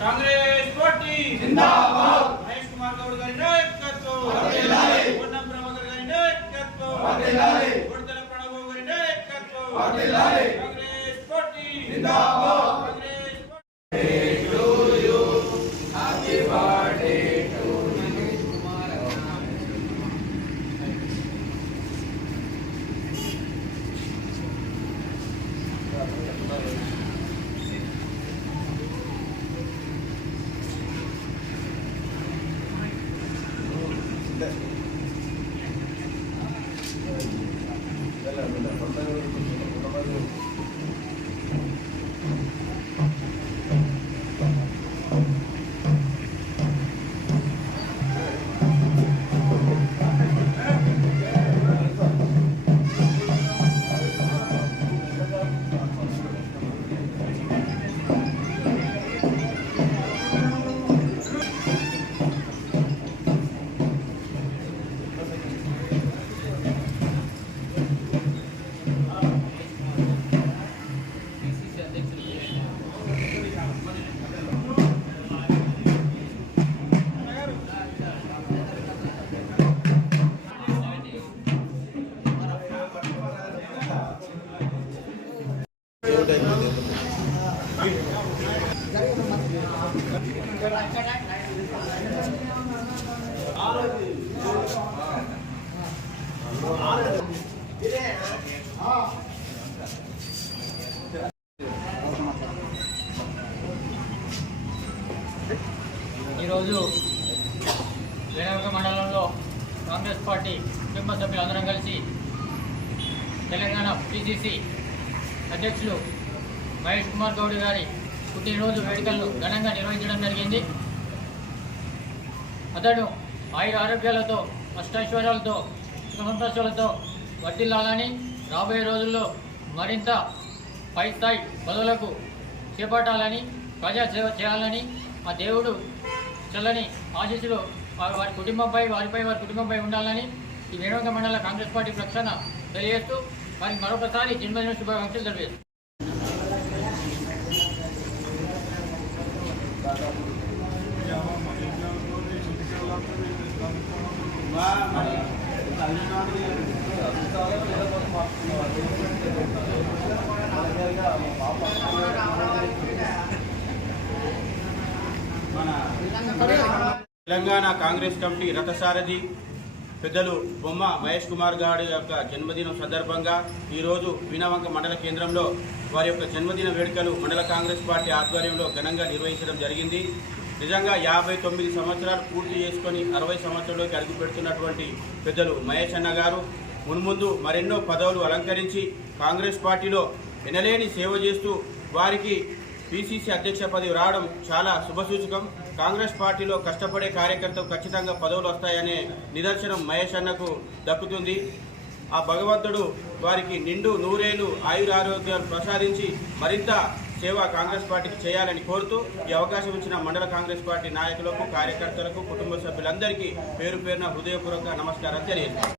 Congress party जिंदाबाद। महेश कुमार गौड़ गारी नायकत्వం వర్ధిల్లాలి। పొన్నం ప్రభాకర్ గారి నాయకత్వం వర్ధిల్లాలి। గుడితల ప్రణవ్ గారి నాయకత్వం వర్ధిల్లాలి। కాంగ్రెస్ పార్టీ जिंदाबाद। Congress party to you happy birthday to Mahesh Kumar ఈరోజు వేణుగొండ మండలంలో కాంగ్రెస్ పార్టీ కుటుంబ సభ్యులందరం కలిసి తెలంగాణ పిసిసి అధ్యక్షులు మహేష్ కుమార్ గౌడ్ గారి పుట్టినరోజు వేడుకలను ఘనంగా నిర్వహించడం జరిగింది. అతడు ఆయుర ఆరోగ్యాలతో అష్టైశ్వర్యాలతో సుఖసంతోషాలతో వర్ధిల్లాలని, రాబోయే రోజుల్లో మరింత పై స్థాయి పదవులకు చేపట్టాలని, ప్రజాసేవ చేయాలని ఆ దేవుడు చల్లని ఆశీస్సులు వారి కుటుంబంపై ఉండాలని ఈ వేణుగొండ మండల కాంగ్రెస్ పార్టీ పక్షాన తెలియజేస్తూ వారికి మరొకసారి జన్మదిన శుభాకాంక్షలు తెలియజేస్తారు. తెలంగాణ కాంగ్రెస్ కమిటీ రథసారథి పెద్దలు బొమ్మ మహేష్ కుమార్ గారి యొక్క జన్మదినం సందర్భంగా ఈరోజు వీణవంక మండల కేంద్రంలో వారి యొక్క జన్మదిన వేడుకలు మండల కాంగ్రెస్ పార్టీ ఆధ్వర్యంలో ఘనంగా నిర్వహించడం జరిగింది. నిజంగా 59 సంవత్సరాలు పూర్తి చేసుకొని 60 సంవత్సరాల్లోకి అడుగు పెడుతున్నటువంటి పెద్దలు మహేష్ అన్న గారు మున్ముందు మరెన్నో పదవులు అలంకరించి కాంగ్రెస్ పార్టీలో ఎనలేని సేవ చేస్తూ వారికి పిసిసి అధ్యక్ష పదవి రావడం చాలా శుభసూచకం. కాంగ్రెస్ పార్టీలో కష్టపడే కార్యకర్తకు ఖచ్చితంగా పదవులు వస్తాయనే నిదర్శనం మహేష్ అన్నకు దక్కుతుంది. ఆ భగవంతుడు వారికి నిండు నూరేలు ఆయురారోగ్యాలు ప్రసాదించి మరింత సేవ కాంగ్రెస్ పార్టీకి చేయాలని కోరుతూ ఈ అవకాశం ఇచ్చిన మండల కాంగ్రెస్ పార్టీ నాయకులకు, కార్యకర్తలకు, కుటుంబ సభ్యులందరికీ పేరు పేరున హృదయపూర్వక నమస్కారం తెలియజేస్తాను.